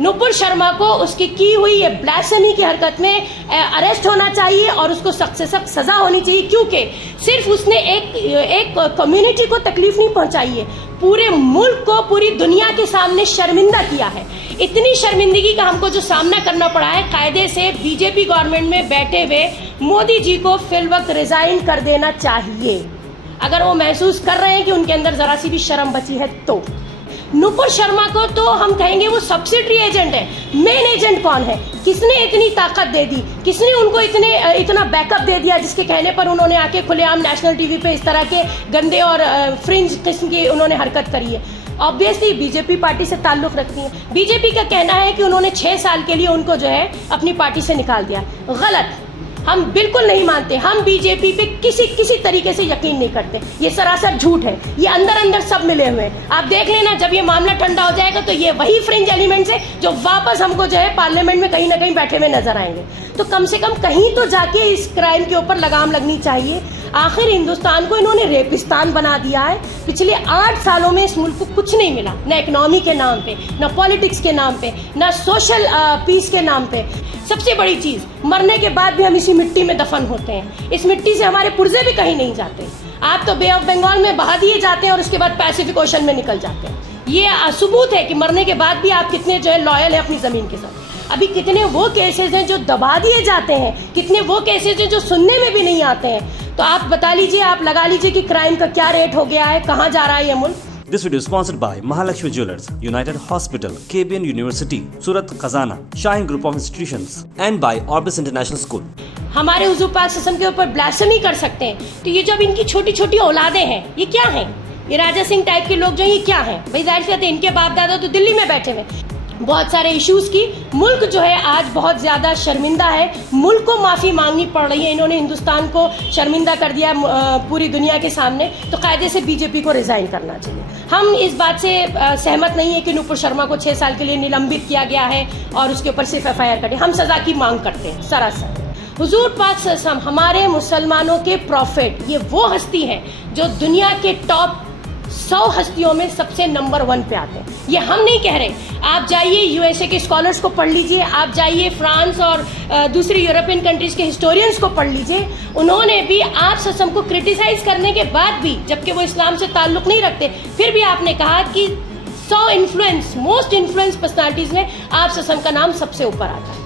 नुपुर शर्मा को उसकी की हुई ये ब्लास्फेमी की हरकत में अरेस्ट होना चाहिए और उसको सख्त से सख्त सजा होनी चाहिए, क्योंकि सिर्फ उसने एक कम्युनिटी को तकलीफ नहीं पहुंचाई है, पूरे मुल्क को, पूरी दुनिया के सामने शर्मिंदा किया है। इतनी शर्मिंदगी का हमको जो सामना करना पड़ा है, कायदे से बीजेपी गवर्नमेंट में बैठे हुए मोदी जी को फिल वक्त रिजाइन कर देना चाहिए, अगर वो महसूस कर रहे हैं कि उनके अंदर जरा सी भी शर्म बची है तो। नुपुर शर्मा को तो हम कहेंगे वो सब्सिडरी एजेंट है, मेन एजेंट कौन है? किसने इतनी ताकत दे दी, किसने उनको इतना बैकअप दे दिया जिसके कहने पर उन्होंने आके खुलेआम नेशनल टीवी पे इस तरह के गंदे और फ्रिंज किस्म की उन्होंने हरकत करी है? ऑब्वियसली बीजेपी पार्टी से ताल्लुक रखती है। बीजेपी का कहना है कि उन्होंने 6 साल के लिए उनको जो है अपनी पार्टी से निकाल दिया। गलत, हम बिल्कुल नहीं मानते। हम बीजेपी पे किसी तरीके से यकीन नहीं करते, ये सरासर झूठ है, ये अंदर सब मिले हुए हैं। आप देख लेना, जब ये मामला ठंडा हो जाएगा तो ये वही फ्रिंज एलिमेंट्स है जो वापस हमको जो है पार्लियामेंट में कहीं ना कहीं बैठे हुए नजर आएंगे। तो कम से कम कहीं तो जाके इस क्राइम के ऊपर लगाम लगनी चाहिए। आखिर हिंदुस्तान को इन्होंने रेपिस्तान बना दिया है। पिछले 8 सालों में इस मुल्क को कुछ नहीं मिला, न इकोनॉमी के नाम पे, न पॉलिटिक्स के नाम पे, न सोशल पीस के नाम पे। सबसे बड़ी चीज, मरने के बाद भी हम इसी मिट्टी में दफन होते हैं, इस मिट्टी से हमारे पुर्जे भी कहीं नहीं जाते। आप तो बे ऑफ बंगाल में बहा दिए जाते हैं और उसके बाद पैसिफिक ओशन में निकल जाते हैं। ये सबूत है कि मरने के बाद भी आप कितने जो है लॉयल है अपनी जमीन के साथ। अभी कितने वो केसेस हैं जो दबा दिए जाते हैं, कितने वो केसेस हैं जो सुनने में भी नहीं आते हैं। तो आप बता लीजिए, आप लगा लीजिए कि क्राइम का क्या रेट हो गया है, कहाँ जा रहा है ये मुल्क। This video is sponsored by Mahalakshmi Jewelers, United Hospital, KBN University, Surat Khazana, Shaheen Group of Institutions, and by Orbis International School. हमारे हुजूर पाक सल्लल्लाहु अलैहि वसल्लम के ऊपर ब्लास्फेमी कर सकते हैं, तो ये जो अब इनकी छोटी छोटी औलादें हैं, ये क्या हैं? ये राजा सिंह टाइप के लोग जो हैं, ये क्या हैं? भाई जाहिर सी बात है, इनके बाप दादा तो दिल्ली में बैठे हुए, बहुत सारे इश्यूज की मुल्क जो है आज बहुत ज़्यादा शर्मिंदा है। मुल्क को माफ़ी मांगनी पड़ रही है। इन्होंने हिंदुस्तान को शर्मिंदा कर दिया पूरी दुनिया के सामने, तो कायदे से बीजेपी को रिज़ाइन करना चाहिए। हम इस बात से सहमत नहीं है कि नुपुर शर्मा को 6 साल के लिए निलंबित किया गया है और उसके ऊपर सिर्फ FIR कटे। हम सज़ा की मांग करते हैं सरासर। हुजूर पाक सल्लल्लाहु अलैहि वसल्लम हमारे मुसलमानों के प्रॉफिट, ये वो हस्ती है जो दुनिया के टॉप 100 हस्तियों में सबसे नंबर 1 पे आते हैं। ये हम नहीं कह रहे। आप जाइए USA के स्कॉलर्स को पढ़ लीजिए, आप जाइए फ्रांस और दूसरी यूरोपियन कंट्रीज के हिस्टोरियंस को पढ़ लीजिए। उन्होंने भी आप ससम को क्रिटिसाइज करने के बाद भी, जबकि वो इस्लाम से ताल्लुक़ नहीं रखते, फिर भी आपने कहा कि 100 मोस्ट इन्फ्लुएंस पर्सनालिटीज़ में आप ससम का नाम सबसे ऊपर आता है।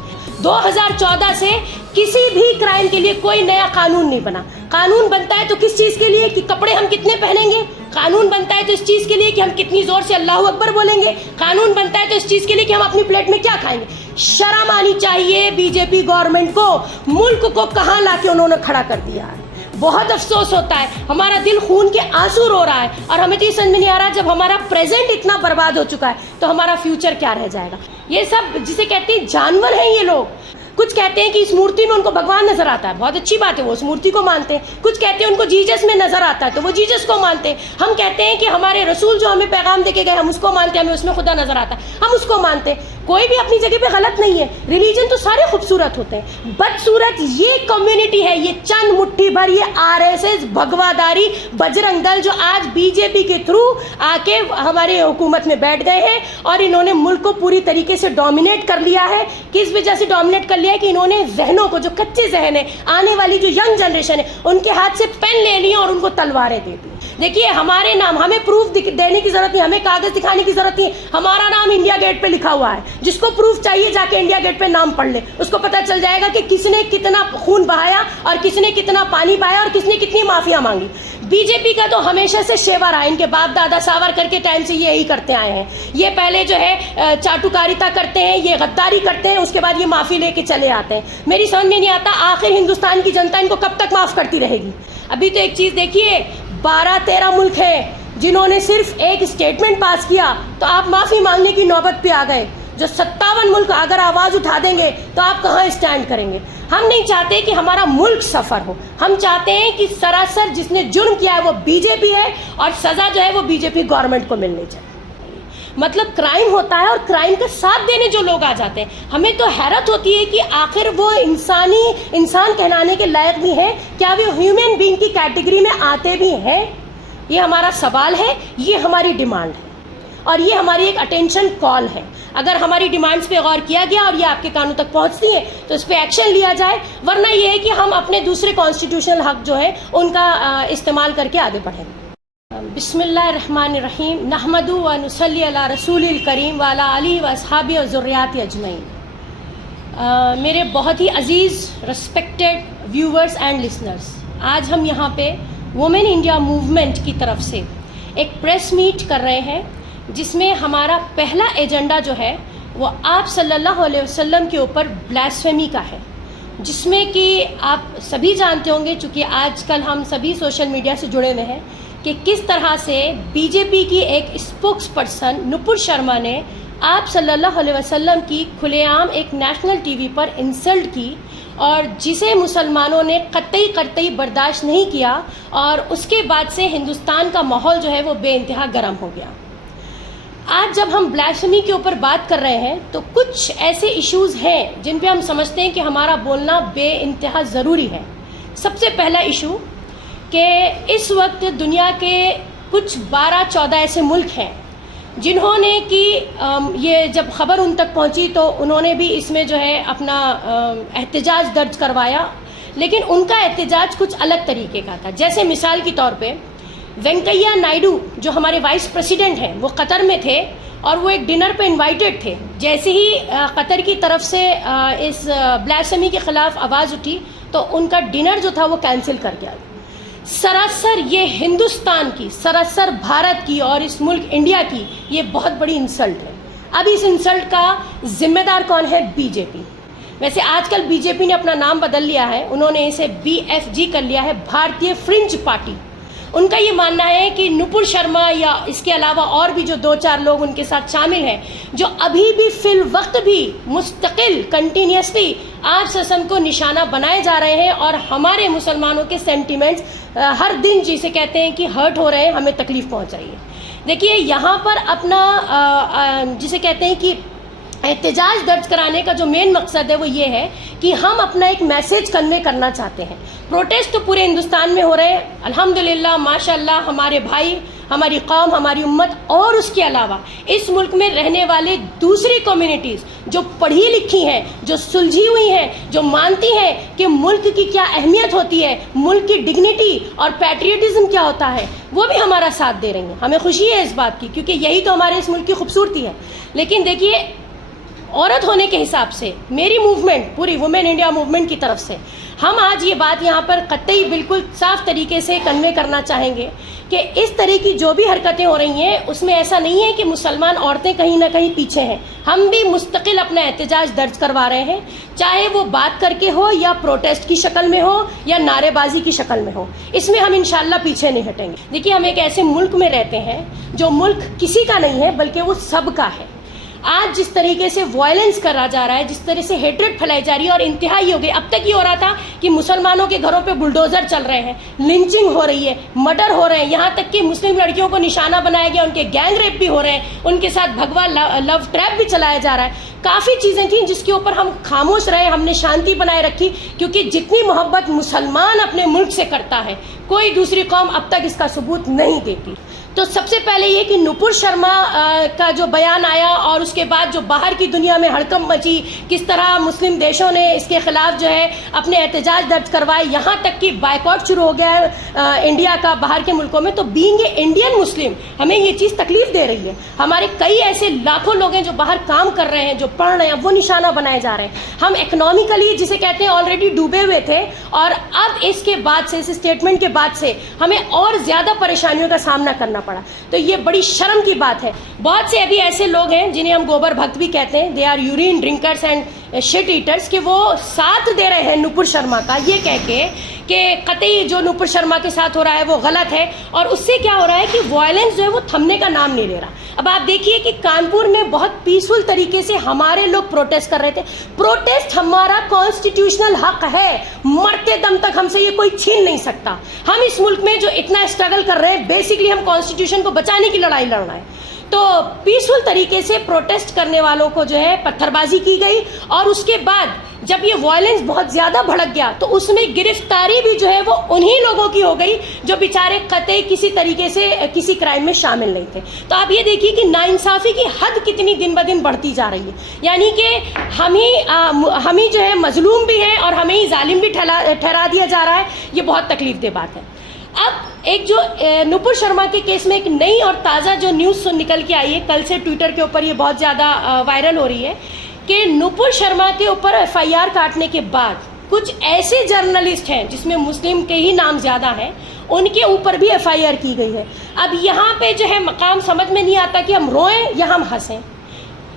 2014 से किसी भी क्राइम के लिए कोई नया कानून नहीं बना। कानून बनता है तो किस चीज़ के लिए कि कपड़े हम कितने पहनेंगे। कानून बनता है तो इस चीज़ के लिए कि हम कितनी ज़ोर से अल्लाहू अकबर बोलेंगे। कानून बनता है तो इस चीज़ के लिए कि हम अपनी प्लेट में क्या खाएंगे। शर्म आनी चाहिए बीजेपी गवर्नमेंट को। मुल्क को कहाँ लाके उन्होंने खड़ा कर दिया है। बहुत अफसोस होता है, हमारा दिल खून के आंसू रो रहा है और हमें तो ये समझ में नहीं आ रहा, जब हमारा प्रेजेंट इतना बर्बाद हो चुका है तो हमारा फ्यूचर क्या रह जाएगा। ये सब जिसे कहते हैं जानवर हैं ये लोग। कुछ कहते हैं कि इस मूर्ति में उनको भगवान नजर आता है, बहुत अच्छी बात है, वो उस मूर्ति को मानते हैं। कुछ कहते हैं उनको जीसस में नजर आता है, तो वो जीसस को मानते हैं। हम कहते हैं कि हमारे रसूल जो हमें पैगाम देके गए, हम उसको मानते हैं, हमें उसमें खुदा नजर आता है, हम उसको मानते हैं। कोई भी अपनी जगह पे गलत नहीं है। रिलीजन तो सारे खूबसूरत होते हैं, बदसूरत ये कम्युनिटी है, ये चंद मुट्ठी भर ये RSS भगवादारी बजरंग दल जो आज बीजेपी के थ्रू आके हमारे हुकूमत में बैठ गए हैं और इन्होंने मुल्क को पूरी तरीके से डोमिनेट कर लिया है। किस वजह से डोमिनेट कर लिया है कि इन्होंने जहनों को, जो कच्चे जहन है, आने वाली जो यंग जनरेशन है, उनके हाथ से पेन ले लिया और उनको तलवारें दे दी। देखिए, हमारे नाम, हमें प्रूफ देने की जरूरत नहीं, हमें कागज दिखाने की जरूरत नहीं। हमारा नाम इंडिया गेट पे लिखा हुआ है। जिसको प्रूफ चाहिए जाके इंडिया गेट पे नाम पढ़ ले, उसको पता चल जाएगा कि किसने कितना खून बहाया और किसने कितना पानी पाया और किसने कितनी माफिया मांगी। बीजेपी का तो हमेशा से शेवा रहा, इनके बाप दादा सावरकर के टाइम से ये यही करते आए हैं। ये पहले जो है चाटुकारिता करते हैं, ये गद्दारी करते हैं, उसके बाद ये माफी लेके चले आते हैं। मेरी समझ में नहीं आता आखिर हिंदुस्तान की जनता इनको कब तक माफ करती रहेगी। अभी तो एक चीज देखिए, 12-13 मुल्क हैं जिन्होंने सिर्फ एक स्टेटमेंट पास किया तो आप माफी मांगने की नौबत पे आ गए। जो 57 मुल्क अगर आवाज उठा देंगे तो आप कहाँ स्टैंड करेंगे। हम नहीं चाहते कि हमारा मुल्क सफर हो, हम चाहते हैं कि सरासर जिसने जुर्म किया है वो बीजेपी है और सजा जो है वो बीजेपी गवर्नमेंट को मिलनी चाहिए। मतलब क्राइम होता है और क्राइम का साथ देने जो लोग आ जाते हैं, हमें तो हैरत होती है कि आखिर वो इंसान कहलाने के लायक भी हैं, क्या वे ह्यूमन बीइंग की कैटेगरी में आते भी हैं। ये हमारा सवाल है, ये हमारी डिमांड है। और ये हमारी एक अटेंशन कॉल है। अगर हमारी डिमांड्स पे गौर किया गया और ये आपके कानों तक पहुंचती है तो इस पर एक्शन लिया जाए, वरना ये है कि हम अपने दूसरे कॉन्स्टिट्यूशनल हक जो है उनका इस्तेमाल करके आगे बढ़ेंगे। बिस्मिल्लाहिर्रहमानिर्रहीम, नहमदु व नुसल्ली अला रसूलिल करीम व अला आलिहि व अस्हाबी व ज़ुर्रियाति अजमईन। मेरे बहुत ही अजीज़ रिस्पेक्टेड व्यूवर्स एंड लिसनर्स, आज हम यहाँ पे वुमेन इंडिया मूवमेंट की तरफ से एक प्रेस मीट कर रहे हैं, जिसमें हमारा पहला एजेंडा जो है वो आप सल्लल्लाहु अलैहि वसल्लम के ऊपर ब्लास्फेमी का है, जिसमें कि आप सभी जानते होंगे, चूँकि आजकल हम सभी सोशल मीडिया से जुड़े हुए हैं, कि किस तरह से बीजेपी की एक स्पोक्स पर्सन नुपुर शर्मा ने आप सल्लल्लाहु अलैहि वसल्लम की खुलेआम एक नेशनल टीवी पर इंसल्ट की, और जिसे मुसलमानों ने कतई बर्दाश्त नहीं किया, और उसके बाद से हिंदुस्तान का माहौल जो है वो बेइंतहा गर्म हो गया। आज जब हम ब्लास्फेमी के ऊपर बात कर रहे हैं तो कुछ ऐसे इश्यूज़ हैं जिन पे हम समझते हैं कि हमारा बोलना बेइंतहा ज़रूरी है। सबसे पहला इशू कि इस वक्त दुनिया के कुछ 12-14 ऐसे मुल्क हैं जिन्होंने कि ये जब खबर उन तक पहुंची तो उन्होंने भी इसमें जो है अपना एहतजाज दर्ज करवाया, लेकिन उनका एहतजाज कुछ अलग तरीके का था। जैसे मिसाल के तौर पे वेंकैया नायडू जो हमारे वाइस प्रेसिडेंट हैं, वो कतर में थे और वो एक डिनर पे इनवाइटेड थे। जैसे ही कतर की तरफ से इस ब्लास्फेमी के ख़िलाफ़ आवाज़ उठी तो उनका डिनर जो था वो कैंसिल कर दिया। सरासर ये हिंदुस्तान की, सरासर भारत की और इस मुल्क इंडिया की ये बहुत बड़ी इंसल्ट है। अब इस इंसल्ट का जिम्मेदार कौन है? बीजेपी। वैसे आजकल बीजेपी ने अपना नाम बदल लिया है, उन्होंने इसे BFG कर लिया है, भारतीय फ्रिंज पार्टी। उनका ये मानना है कि नुपुर शर्मा या इसके अलावा और भी जो 2-4 लोग उनके साथ शामिल हैं, जो अभी भी फिल वक्त भी मुस्तकिल कंटिन्यूसली आप ससन को निशाना बनाए जा रहे हैं, और हमारे मुसलमानों के सेंटिमेंट्स हर दिन जिसे कहते हैं कि हर्ट हो रहे हैं, हमें तकलीफ पहुंच रही है। देखिए, यहाँ पर अपना जिसे कहते हैं कि एहतजाज दर्ज कराने का जो मेन मकसद है वो ये है कि हम अपना एक मैसेज कन्वे करना चाहते हैं। प्रोटेस्ट तो पूरे हिंदुस्तान में हो रहे हैं, अल्हम्दुलिल्लाह, माशाल्लाह, हमारे भाई, हमारी कौम, हमारी उम्मत और उसके अलावा इस मुल्क में रहने वाले दूसरी कम्युनिटीज़ जो पढ़ी लिखी हैं, जो सुलझी हुई हैं, जो मानती हैं कि मुल्क की क्या अहमियत होती है, मुल्क की डिग्निटी और पैट्रियटिज्म क्या होता है, वो भी हमारा साथ दे रही हैं। हमें खुशी है इस बात की, क्योंकि यही तो हमारे इस मुल्क की खूबसूरती है। लेकिन देखिए, औरत होने के हिसाब से मेरी मूवमेंट, पूरी वुमेन इंडिया मूवमेंट की तरफ से हम आज ये बात यहाँ पर कतई बिल्कुल साफ तरीके से कन्वे करना चाहेंगे कि इस तरह की जो भी हरकतें हो रही हैं उसमें ऐसा नहीं है कि मुसलमान औरतें कहीं ना कहीं पीछे हैं। हम भी मुस्तकिल अपना एहतजाज दर्ज करवा रहे हैं, चाहे वो बात करके हो या प्रोटेस्ट की शक्ल में हो या नारेबाजी की शक्ल में हो, इसमें हम इंशाल्लाह पीछे नहीं हटेंगे। देखिए, हम एक ऐसे मुल्क में रहते हैं जो मुल्क किसी का नहीं है बल्कि वो सबका है। आज जिस तरीके से वायलेंस करा जा रहा है, जिस तरह से हेट्रेड फैलाई जा रही है, और इंतहाई हो गई। अब तक ये हो रहा था कि मुसलमानों के घरों पे बुलडोजर चल रहे हैं, लिंचिंग हो रही है, मर्डर हो रहे हैं, यहाँ तक कि मुस्लिम लड़कियों को निशाना बनाया गया, उनके गैंग रेप भी हो रहे हैं, उनके साथ भगवा लव ट्रैप भी चलाया जा रहा है। काफ़ी चीज़ें थी जिसके ऊपर हम खामोश रहे, हमने शांति बनाए रखी, क्योंकि जितनी मोहब्बत मुसलमान अपने मुल्क से करता है कोई दूसरी कौम अब तक इसका सबूत नहीं देती। तो सबसे पहले ये कि नुपुर शर्मा का जो बयान आया और उसके बाद जो बाहर की दुनिया में हड़कंप मची, किस तरह मुस्लिम देशों ने इसके खिलाफ जो है अपने एहतजाज दर्ज करवाए, यहाँ तक कि बायकॉट शुरू हो गया है इंडिया का बाहर के मुल्कों में। तो बीइंग ए इंडियन मुस्लिम हमें ये चीज़ तकलीफ दे रही है। हमारे कई ऐसे लाखों लोग हैं जो बाहर काम कर रहे हैं, जो पढ़ रहे हैं, वो निशाना बनाए जा रहे हैं। हम इकोनॉमिकली जिसे कहते हैं ऑलरेडी डूबे हुए थे, और अब इसके बाद से, इस स्टेटमेंट के बाद से हमें और ज़्यादा परेशानियों का सामना करना पड़ा। तो ये बड़ी शर्म की बात है। बहुत से अभी ऐसे लोग हैं जिन्हें हम गोबर भक्त भी कहते हैं, they are urine drinkers and shit eaters, कि वो साथ दे रहे हैं नुपुर शर्मा का, ये कह के कि कतई जो नुपुर शर्मा के साथ हो रहा है वो गलत है। और उससे क्या हो रहा है कि वायलेंस जो है वो थमने का नाम नहीं ले रहा। अब आप देखिए कि कानपुर में बहुत पीसफुल तरीके से हमारे लोग प्रोटेस्ट कर रहे थे। प्रोटेस्ट हमारा कॉन्स्टिट्यूशनल हक है, मरते दम तक हमसे ये कोई छीन नहीं सकता। हम इस मुल्क में जो इतना स्ट्रगल कर रहे हैं, बेसिकली हम कॉन्स्टिट्यूशन को बचाने की लड़ाई लड़ रहे हैं। तो पीसफुल तरीके से प्रोटेस्ट करने वालों को जो है पत्थरबाजी की गई, और उसके बाद जब ये वायलेंस बहुत ज़्यादा भड़क गया तो उसमें गिरफ्तारी भी जो है वो उन्हीं लोगों की हो गई जो बेचारे कतई किसी तरीके से किसी क्राइम में शामिल नहीं थे। तो आप ये देखिए कि नाइंसाफ़ी की हद कितनी दिन ब दिन बढ़ती जा रही है, यानी कि हम ही जो है मजलूम भी हैं और हमें ही जालिम भी ठहरा दिया जा रहा है। ये बहुत तकलीफदेह बात है। अब एक जो नुपुर शर्मा के केस में एक नई और ताज़ा जो न्यूज़ निकल के आई है, कल से ट्विटर के ऊपर ये बहुत ज़्यादा वायरल हो रही है कि नुपुर शर्मा के ऊपर एफआईआर काटने के बाद कुछ ऐसे जर्नलिस्ट हैं जिसमें मुस्लिम के ही नाम ज़्यादा हैं, उनके ऊपर भी एफआईआर की गई है। अब यहाँ पे जो है मकाम समझ में नहीं आता कि हम रोएं या हम हंसें।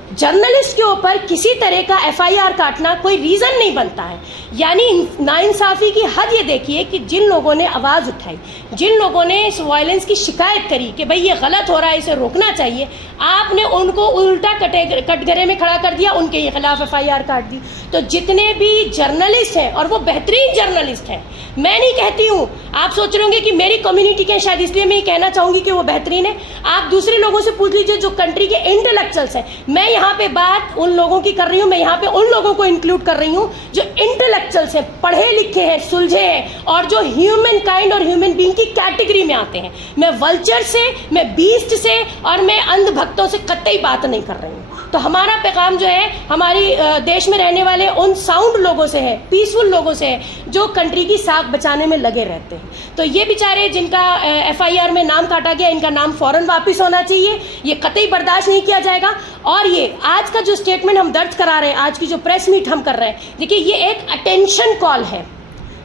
जर्नलिस्ट के ऊपर किसी तरह का एफआईआर काटना कोई रीज़न नहीं बनता है। यानी नाइंसाफ़ी की हद ये देखिए कि जिन लोगों ने आवाज़ उठाई, जिन लोगों ने इस वायलेंस की शिकायत करी कि भाई ये गलत हो रहा है, इसे रोकना चाहिए, आपने उनको उल्टा कटघरे में खड़ा कर दिया, उनके खिलाफ एफआईआर काट दी। तो जितने भी जर्नलिस्ट हैं, और वो बेहतरीन जर्नलिस्ट हैं, मैं नहीं कहती हूँ, आप सोच रहे होंगे कि मेरी कम्युनिटी के शायद इसलिए मैं ये कहना चाहूँगी कि वो बेहतरीन है। आप दूसरे लोगों से पूछ लीजिए जो कंट्री के इंटेलेक्चुअल्स हैं। मैं यहाँ पे बात उन लोगों की कर रही हूँ, मैं यहाँ पे उन लोगों को इंक्लूड कर रही हूँ जो इंटेलेक्चुअल्स हैं, पढ़े लिखे हैं, सुलझे हैं, और जो ह्यूमन काइंड और ह्यूमन बीइंग की कैटेगरी में आते हैं। मैं वल्चर से, मैं बीस्ट से और मैं अंधभक्तों से कतई बात नहीं कर रही हूँ। तो हमारा पैगाम जो है हमारी देश में रहने वाले उन साउंड लोगों से है, पीसफुल लोगों से है, जो कंट्री की साख बचाने में लगे रहते हैं। तो ये बेचारे जिनका एफआईआर में नाम काटा गया, इनका नाम फ़ौरन वापस होना चाहिए, ये कतई बर्दाश्त नहीं किया जाएगा। और ये आज का जो स्टेटमेंट हम दर्ज करा रहे हैं, आज की जो प्रेस मीट हम कर रहे हैं, देखिए ये एक अटेंशन कॉल है।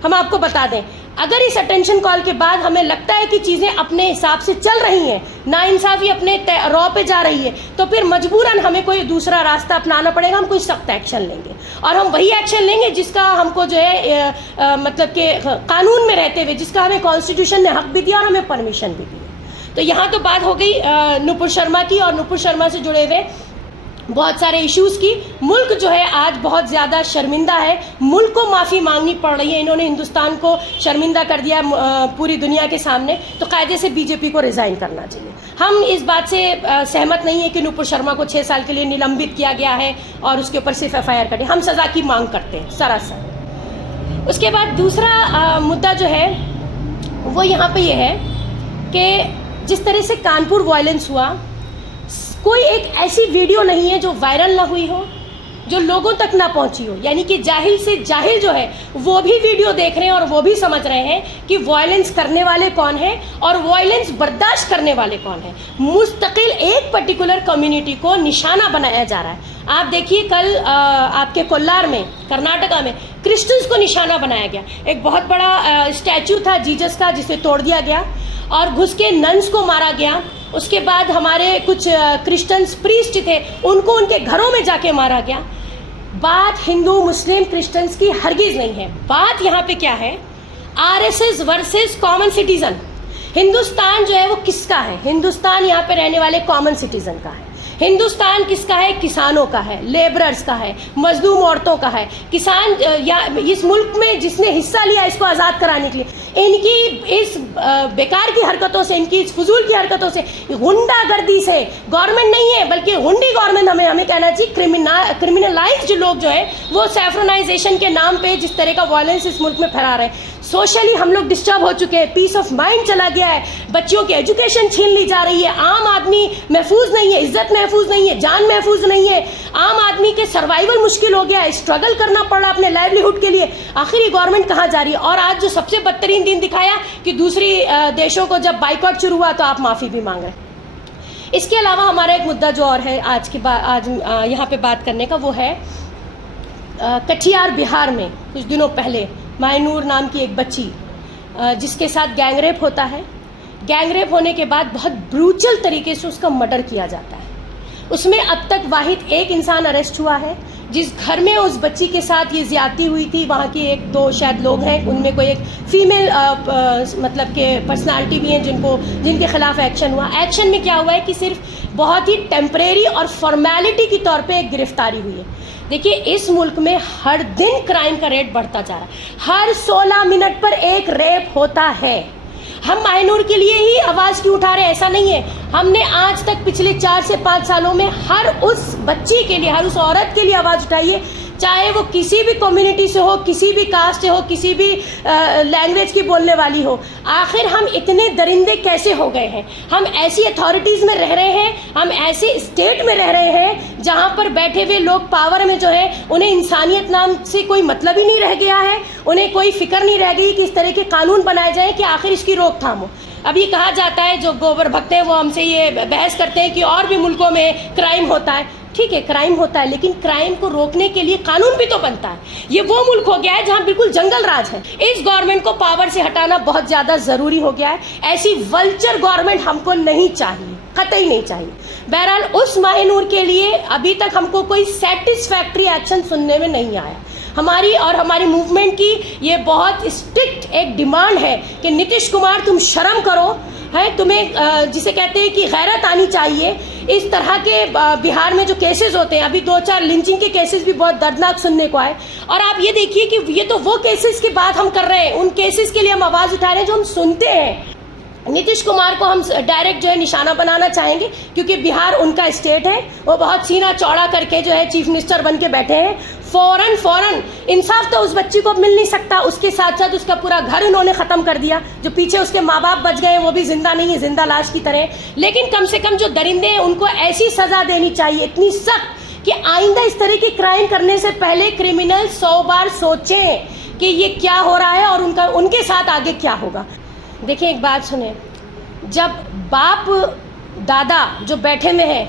हम आपको बता दें, अगर इस अटेंशन कॉल के बाद हमें लगता है कि चीज़ें अपने हिसाब से चल रही हैं, नाइंसाफ़ी अपने रॉ पे जा रही है, तो फिर मजबूरन हमें कोई दूसरा रास्ता अपनाना पड़ेगा। हम कोई सख्त एक्शन लेंगे, और हम वही एक्शन लेंगे जिसका हमको जो है मतलब कि कानून में रहते हुए जिसका हमें कॉन्स्टिट्यूशन ने हक भी दिया और हमें परमिशन भी दी। तो यहाँ तो बात हो गई नुपुर शर्मा की, और नुपुर शर्मा से जुड़े हुए बहुत सारे इश्यूज़ की। मुल्क जो है आज बहुत ज़्यादा शर्मिंदा है, मुल्क को माफ़ी मांगनी पड़ रही है। इन्होंने हिंदुस्तान को शर्मिंदा कर दिया पूरी दुनिया के सामने, तो कायदे से बीजेपी को रिज़ाइन करना चाहिए। हम इस बात से सहमत नहीं है कि नुपुर शर्मा को 6 साल के लिए निलंबित किया गया है और उसके ऊपर सिर्फ एफआईआर कटे। हम सज़ा की मांग करते हैं सरासर। उसके बाद दूसरा मुद्दा जो है वो यहाँ पे ये है कि जिस तरह से कानपुर वायलेंस हुआ, कोई एक ऐसी वीडियो नहीं है जो वायरल ना हुई हो, जो लोगों तक ना पहुंची हो। यानी कि जाहिल से जाहिल जो है वो भी वीडियो देख रहे हैं और वो भी समझ रहे हैं कि वायलेंस करने वाले कौन है और वायलेंस बर्दाश्त करने वाले कौन है। मुस्तकिल एक पर्टिकुलर कम्युनिटी को निशाना बनाया जा रहा है। आप देखिए कल आपके कोल्लार में, कर्नाटका में क्रिश्चियंस को निशाना बनाया गया। एक बहुत बड़ा स्टैचू था जीसस का, जिसे तोड़ दिया गया और घुस के नन्स को मारा गया। उसके बाद हमारे कुछ क्रिश्चियंस प्रीस्ट थे, उनको उनके घरों में जाके मारा गया। बात हिंदू मुस्लिम क्रिश्चियंस की हरगिज नहीं है। बात यहाँ पे क्या है, RSS versus common citizen. Hindustan जो है वो किसका है? हिंदुस्तान यहाँ पे रहने वाले कॉमन सिटीजन का है। हिंदुस्तान किसका है? किसानों का है, लेबरर्स का है, मजदूर औरतों का है। किसान या इस मुल्क में जिसने हिस्सा लिया इसको आज़ाद कराने के लिए, इनकी इस बेकार की हरकतों से, इनकी इस फजूल की हरकतों से, गुंडागर्दी से, गवर्नमेंट नहीं है बल्कि हुंडी गवर्नमेंट हमें कहना चाहिए, क्रिमिनलाइज जो लोग जो है वो सैफ्रोनाइजेशन के नाम पे जिस तरह का वायलेंस इस मुल्क में फैला रहे हैं। सोशली हम लोग डिस्टर्ब हो चुके हैं, पीस ऑफ माइंड चला गया है, बच्चियों की एजुकेशन छीन ली जा रही है, आम आदमी महफूज नहीं है, इज्जत महफूज नहीं है, जान महफूज नहीं है, आम आदमी के सर्वाइवल मुश्किल हो गया है, स्ट्रगल करना पड़ रहा अपने लाइवलीहुड के लिए। आखिर ये गवर्नमेंट कहाँ जा रही है? और आज जो सबसे बदतरीन दिन दिखाया कि दूसरी देशों को जब बाइकआउट शुरू हुआ तो आप माफ़ी भी मांग रहे हैं। इसके अलावा हमारा एक मुद्दा जो और है आज यहाँ पे बात करने का, वो है कटिहार बिहार में कुछ दिनों पहले मायनूर नाम की एक बच्ची जिसके साथ गैंगरेप होता है। गैंगरेप होने के बाद बहुत ब्रूचल तरीके से उसका मर्डर किया जाता है। उसमें अब तक वाहिद एक इंसान अरेस्ट हुआ है। जिस घर में उस बच्ची के साथ ये ज्यादती हुई थी, वहाँ के 1-2 शायद लोग हैं, उनमें कोई एक फीमेल मतलब के पर्सनालिटी भी हैं जिनके खिलाफ एक्शन हुआ। एक्शन में क्या हुआ है कि सिर्फ बहुत ही टेम्परेरी और फॉर्मेलिटी के तौर पे एक गिरफ्तारी हुई है। देखिए इस मुल्क में हर दिन क्राइम का रेट बढ़ता जा रहा है, हर 16 मिनट पर एक रेप होता है। हम माहिनूर के लिए ही आवाज़ क्यों उठा रहे हैं, ऐसा नहीं है। हमने आज तक पिछले 4 से 5 सालों में हर उस बच्ची के लिए, हर उस औरत के लिए आवाज़ उठाई है, चाहे वो किसी भी कम्युनिटी से हो, किसी भी कास्ट से हो, किसी भी लैंग्वेज की बोलने वाली हो। आखिर हम इतने दरिंदे कैसे हो गए हैं? हम ऐसी अथॉरिटीज़ में रह रहे हैं, हम ऐसे स्टेट में रह रहे हैं जहाँ पर बैठे हुए लोग पावर में जो है उन्हें इंसानियत नाम से कोई मतलब ही नहीं रह गया है, उन्हें कोई फिक्र नहीं रह गई कि इस तरह के कानून बनाए जाएँ कि आखिर इसकी रोकथाम हो। अब ये कहा जाता है, जो गोबर भक्त हैं वो हमसे ये बहस करते हैं कि और भी मुल्कों में क्राइम होता है। ठीक है, क्राइम होता है, लेकिन क्राइम को रोकने के लिए कानून भी तो बनता है। ये वो मुल्क हो गया है जहां बिल्कुल जंगल राज है। इस गवर्नमेंट को पावर से हटाना बहुत ज़्यादा ज़रूरी हो गया है। ऐसी वल्चर गवर्नमेंट हमको नहीं चाहिए, कतई नहीं चाहिए। बहरहाल उस माहिनूर के लिए अभी तक हमको कोई सेटिस्फैक्ट्री एक्शन सुनने में नहीं आया। हमारी और हमारी मूवमेंट की ये बहुत स्ट्रिक्ट एक डिमांड है कि नीतीश कुमार तुम शर्म करो, है तुम्हें जिसे कहते हैं कि गैरत आनी चाहिए। इस तरह के बिहार में जो केसेस होते हैं, अभी 2-4 लिंचिंग के केसेस भी बहुत दर्दनाक सुनने को आए, और आप ये देखिए कि ये तो वो केसेस की बात हम कर रहे हैं, उन केसेस के लिए हम आवाज़ उठा रहे हैं जो हम सुनते हैं। नीतीश कुमार को हम डायरेक्ट जो है निशाना बनाना चाहेंगे, क्योंकि बिहार उनका स्टेट है। वो बहुत सीना चौड़ा करके जो है चीफ मिनिस्टर बन के बैठे हैं। फौरन इंसाफ तो उस बच्ची को मिल नहीं सकता, उसके साथ साथ उसका पूरा घर उन्होंने ख़त्म कर दिया। जो पीछे उसके माँ बाप बच गए वो भी जिंदा नहीं है, जिंदा लाश की तरह। लेकिन कम से कम जो दरिंदे हैं उनको ऐसी सज़ा देनी चाहिए, इतनी सख्त, कि आइंदा इस तरह के क्राइम करने से पहले क्रिमिनल 100 बार सोचें कि ये क्या हो रहा है और उनके साथ आगे क्या होगा। देखिए, एक बात सुने, जब बाप दादा जो बैठे हुए हैं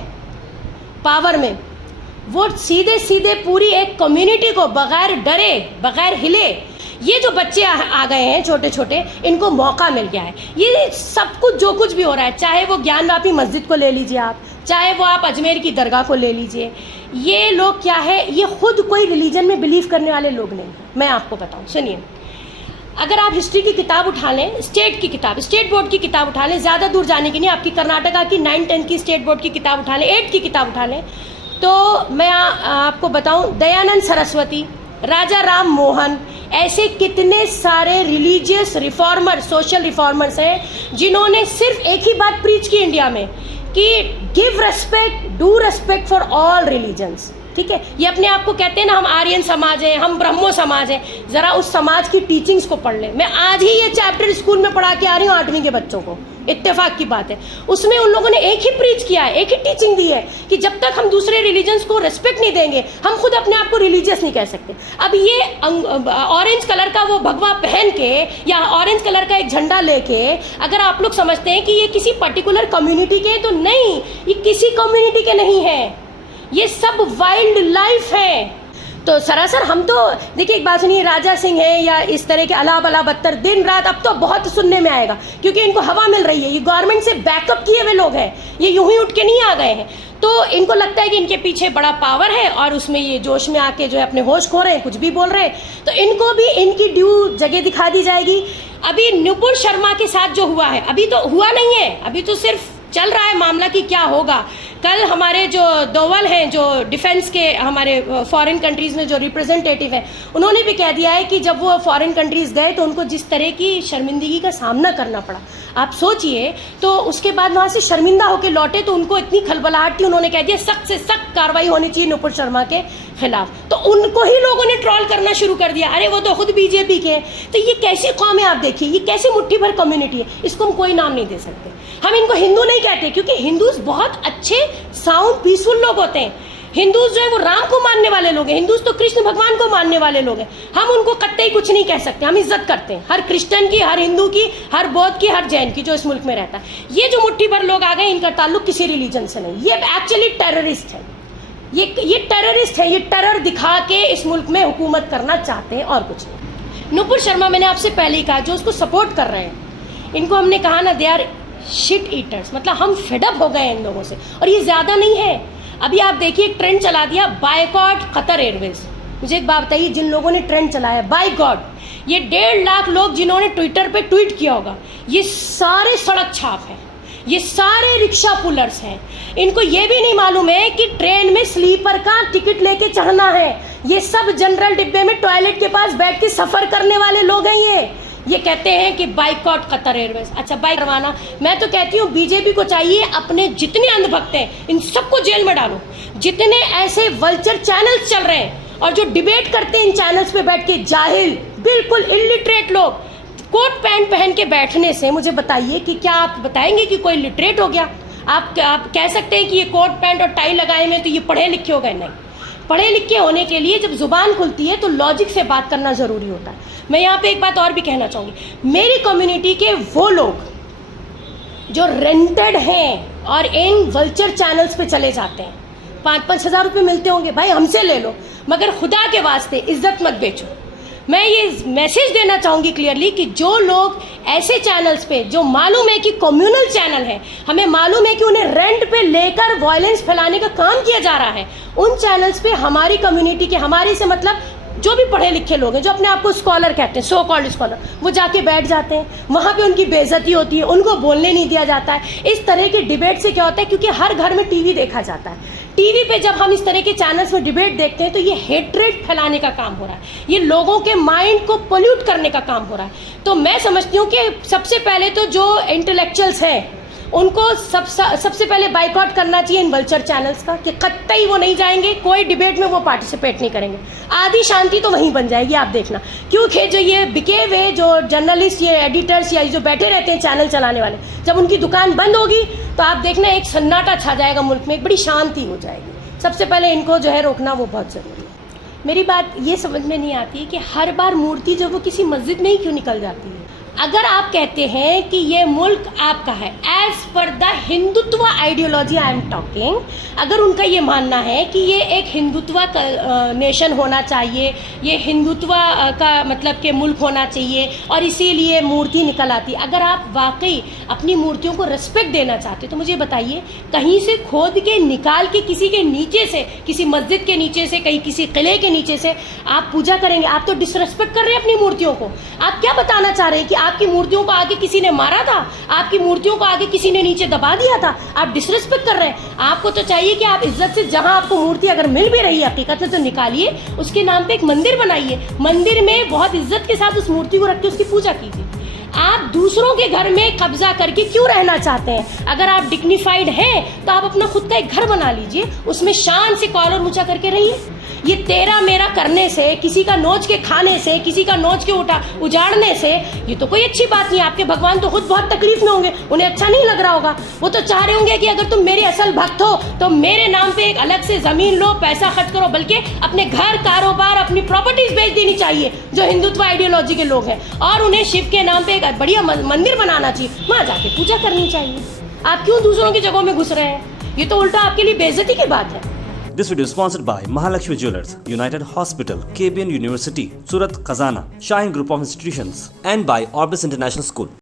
पावर में, वो सीधे सीधे पूरी एक कम्युनिटी को बगैर डरे, बगैर हिले, ये जो बच्चे आ गए हैं छोटे छोटे, इनको मौका मिल गया है। ये सब कुछ जो कुछ भी हो रहा है, चाहे वो ज्ञानवापी मस्जिद को ले लीजिए आप, चाहे वो आप अजमेर की दरगाह को ले लीजिए, ये लोग क्या है, ये खुद कोई रिलीजन में बिलीव करने वाले लोग नहीं हैं। मैं आपको बताऊँ, सुनिए, अगर आप हिस्ट्री की किताब उठा लें, स्टेट की किताब, स्टेट बोर्ड की किताब उठा लें, ज़्यादा दूर जाने की नहीं, आपकी कर्नाटका की 9-10 की स्टेट बोर्ड की किताब उठा लें, 8 की किताब उठा लें, तो मैं आपको बताऊं, दयानंद सरस्वती, राजा राम मोहन, ऐसे कितने सारे रिलीजियस रिफॉर्मर, सोशल रिफॉर्मर्स हैं जिन्होंने सिर्फ एक ही बात प्रीच की इंडिया में कि give respect, do respect for all religions. ठीक है, ये अपने आप को कहते हैं ना, हम आर्यन समाज हैं, हम ब्रह्मो समाज हैं। ज़रा उस समाज की टीचिंग्स को पढ़ लें। मैं आज ही ये चैप्टर स्कूल में पढ़ा के आ रही हूँ 8वीं के बच्चों को, इत्तेफाक की बात है। उसमें उन लोगों ने एक ही प्रीच किया है, एक ही टीचिंग दी है कि जब तक हम दूसरे रिलीजन्स को रेस्पेक्ट नहीं देंगे, हम खुद अपने आप को रिलीजियस नहीं कह सकते। अब ये ऑरेंज कलर का वो भगवा पहन के या ऑरेंज कलर का एक झंडा लेके अगर आप लोग समझते हैं कि ये किसी पर्टिकुलर कम्युनिटी के, तो नहीं, ये किसी कम्युनिटी के नहीं है, ये सब वाइल्ड लाइफ है। तो सरासर हम तो देखिए, एक बात सुनिए, राजा सिंह है या इस तरह के अला बला बत्तर, दिन रात अब तो बहुत सुनने में आएगा, क्योंकि इनको हवा मिल रही है। ये गवर्नमेंट से बैकअप किए हुए लोग हैं, ये यूं ही उठ के नहीं आ गए हैं। तो इनको लगता है कि इनके पीछे बड़ा पावर है और उसमें ये जोश में आके जो है अपने होश खो रहे हैं, कुछ भी बोल रहे हैं, तो इनको भी इनकी ड्यू जगह दिखा दी जाएगी। अभी नुपुर शर्मा के साथ जो हुआ है, अभी तो हुआ नहीं है, अभी तो सिर्फ चल रहा है मामला कि क्या होगा। कल हमारे जो दोवल हैं, जो डिफेंस के हमारे फॉरेन कंट्रीज़ में जो रिप्रेजेंटेटिव हैं, उन्होंने भी कह दिया है कि जब वो फॉरेन कंट्रीज़ गए तो उनको जिस तरह की शर्मिंदगी का सामना करना पड़ा, आप सोचिए। तो उसके बाद वहाँ से शर्मिंदा होकर लौटे तो उनको इतनी खलबलाहट थी, उन्होंने कह दिया सख्त से सख्त कार्रवाई होनी चाहिए नुपुर शर्मा के खिलाफ। तो उनको ही लोगों ने ट्रोल करना शुरू कर दिया, अरे वो तो खुद बीजेपी के हैं। तो ये कैसी कौम है आप देखिए, ये कैसी मुट्ठी भर कम्युनिटी है, इसको हम कोई नाम नहीं दे सकते। हम इनको हिंदू नहीं कहते, क्योंकि हिंदूज बहुत अच्छे साउंड पीसफुल लोग होते हैं। हिंदूज जो है वो राम को मानने वाले लोग हैं, हिंदूज तो कृष्ण भगवान को मानने वाले लोग हैं। हम उनको कतई कुछ नहीं कह सकते, हम इज्जत करते हैं हर क्रिश्चियन की, हर हिंदू की, हर बौद्ध की, हर जैन की जो इस मुल्क में रहता है। ये जो मुट्ठी भर लोग आ गए, इनका ताल्लुक किसी रिलीजन से नहीं, ये एक्चुअली टेररिस्ट है, ये टेररिस्ट है, ये टेरर दिखा के इस मुल्क में हुकूमत करना चाहते हैं और कुछ नहीं। नुपुर शर्मा, मैंने आपसे पहले ही कहा, जो उसको सपोर्ट कर रहे हैं, इनको हमने कहा ना, दे आर शिट ईटर्स, मतलब हम फेडअप हो गए इन लोगों से। और ये ज़्यादा नहीं है, अभी आप देखिए एक ट्रेंड चला दिया, बायकॉट कतर एयरवेज। मुझे एक बात बताइए, जिन लोगों ने ट्रेंड चलाया बाय गॉड, ये 1.5 लाख लोग जिन्होंने ट्विटर पे ट्वीट किया होगा, ये सारे सड़क छाप हैं, ये सारे रिक्शा पुलर्स हैं। इनको ये भी नहीं मालूम है कि ट्रेन में स्लीपर का टिकट लेके चढ़ना है। ये सब जनरल डिब्बे में टॉयलेट के पास बैठ के सफ़र करने वाले लोग हैं। ये कहते हैं कि बाइकआउट कतर एयरवेज। अच्छा, बाइक करवाना, मैं तो कहती हूँ बीजेपी को चाहिए अपने जितने अंधभक्त हैं इन सबको जेल में डालो। जितने ऐसे वल्चर चैनल्स चल रहे हैं और जो डिबेट करते हैं इन चैनल्स पे बैठ के, जाहिल बिल्कुल इलिटरेट लोग, कोट पैंट पहन के बैठने से मुझे बताइए कि क्या आप बताएंगे कि कोई लिटरेट हो गया? आप कह सकते हैं कि ये कोट पैंट और टाई लगाए में तो ये पढ़े लिखे हो गए? नहीं, पढ़े लिखे होने के लिए जब जुबान खुलती है तो लॉजिक से बात करना ज़रूरी होता है। मैं यहाँ पे एक बात और भी कहना चाहूँगी, मेरी कम्युनिटी के वो लोग जो रेंटेड हैं और इन वल्चर चैनल्स पे चले जाते हैं, 5-5 हज़ार रुपये मिलते होंगे, भाई हमसे ले लो, मगर खुदा के वास्ते इज्जत मत बेचो। मैं ये मैसेज देना चाहूँगी क्लियरली कि जो लोग ऐसे चैनल्स पे, जो मालूम है कि कम्युनल चैनल है, हमें मालूम है कि उन्हें रेंट पे लेकर वायलेंस फैलाने का काम किया जा रहा है, उन चैनल्स पे हमारी कम्युनिटी के, हमारे से मतलब जो भी पढ़े लिखे लोग हैं, जो अपने आप को स्कॉलर कहते हैं, सो कॉल्ड स्कॉलर, वो जाके बैठ जाते हैं, वहाँ पे उनकी बेइज्जती होती है, उनको बोलने नहीं दिया जाता है। इस तरह के डिबेट से क्या होता है, क्योंकि हर घर में टीवी देखा जाता है, टीवी पे जब हम इस तरह के चैनल्स में डिबेट देखते हैं तो ये हेट्रेड फैलाने का काम हो रहा है, ये लोगों के माइंड को पोल्यूट करने का काम हो रहा है। तो मैं समझती हूँ कि सबसे पहले तो जो इंटेलेक्चुअल्स हैं उनको सबसे पहले बाइकआउट करना चाहिए इन वल्चर चैनल्स का, कि कतई वो नहीं जाएंगे, कोई डिबेट में वो पार्टिसिपेट नहीं करेंगे। आधी शांति तो वहीं बन जाएगी, आप देखना। क्योंकि जो ये बिके हुए जो जर्नलिस्ट, ये एडिटर्स या जो बैठे रहते हैं चैनल चलाने वाले, जब उनकी दुकान बंद होगी तो आप देखना एक सन्नाटा छा जाएगा मुल्क में, एक बड़ी शांति हो जाएगी। सबसे पहले इनको जो है रोकना वो बहुत ज़रूरी है। मेरी बात ये समझ में नहीं आती है कि हर बार मूर्ति जो वो किसी मस्जिद में ही क्यों निकल जाती है। अगर आप कहते हैं कि ये मुल्क आपका है, as per the Hindutva ideology I am talking, अगर उनका ये मानना है कि ये एक हिंदुत्व नेशन होना चाहिए, ये हिंदुत्व का मतलब के मुल्क होना चाहिए और इसीलिए मूर्ति निकल आती, अगर आप वाकई अपनी मूर्तियों को रिस्पेक्ट देना चाहते तो मुझे बताइए, कहीं से खोद के निकाल के किसी के नीचे से, किसी मस्जिद के नीचे से, कहीं किसी किले के नीचे से आप पूजा करेंगे? आप तो डिसरेस्पेक्ट कर रहे हैं अपनी मूर्तियों को। आप क्या बताना चाह रहे हैं कि आपकी मूर्तियों को आगे किसी ने मारा था, आपकी मूर्तियों को आगे किसी ने नीचे दबा दिया था? आप डिसरिस्पेक्ट कर रहे हैं। आपको तो चाहिए कि आप इज्जत से, जहां आपको मूर्ति अगर मिल भी रही है हकीकत में, तो निकालिए, उसके नाम पे एक मंदिर बनाइए, मंदिर में बहुत इज्जत के साथ उस मूर्ति को रख के उसकी पूजा कीजिए। आप दूसरों के घर में कब्जा करके क्यों रहना चाहते हैं? अगर आप डिग्निफाइड हैं तो आप अपना खुद का एक घर बना लीजिए, उसमें शान से कॉलर ऊंचा करके रहिए। ये तेरा मेरा करने से, किसी का नोच के खाने से, किसी का नोच के उजाड़ने से ये तो कोई अच्छी बात नहीं। आपके भगवान तो खुद बहुत तकलीफ में होंगे, उन्हें अच्छा नहीं लग रहा होगा। वो तो चाह रहे होंगे कि अगर तुम मेरे असल भक्त हो तो मेरे नाम पे एक अलग से जमीन लो, पैसा खर्च करो, बल्कि अपने घर, कारोबार, अपनी प्रॉपर्टीज बेच देनी चाहिए जो हिंदुत्व आइडियोलॉजी के लोग हैं, और उन्हें शिव के नाम पे एक बढ़िया मंदिर बनाना चाहिए, वहां जाके पूजा करनी चाहिए। आप क्यों दूसरों की जगहों में घुस रहे हैं? ये तो उल्टा आपके लिए बेइज्जती की बात है। This video is sponsored by Mahalakshmi Jewelers, United Hospital, KBN University, Surat Khazana, Shaheen Group of Institutions, and by Orbis International School.